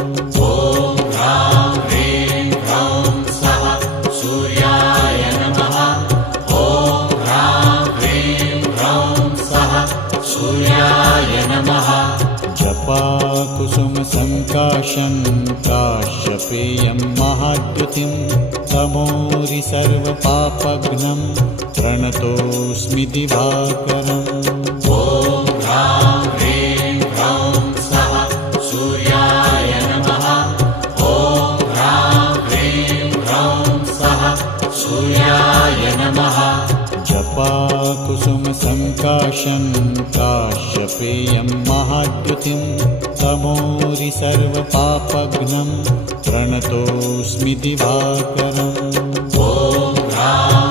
ॐ ह्रां ह्रीं ह्रौं स्वः सूर्याय नमः। ॐ ह्रां ह्रीं ह्रौं स्वः सूर्याय नमः। जपाकुसुमसङ्काशं काश्यपेयं महाद्युतिं तमोरि सर्वपापघ्नं प्रणतोऽस्मि दिवाकरम्। ॐ ह्रां ह्रीं ह्रौं स्वः सूर्याय नमः। ॐ ह्रां ह्रीं ह्रौं स्वः सूर्याय नमः। जपाकुसुमसङ्काशं काश्यपेयं महाद्युतिं तमोरि सर्वपापघ्नं प्रणतोऽस्मि दिवाकरम्। ॐ ह्रां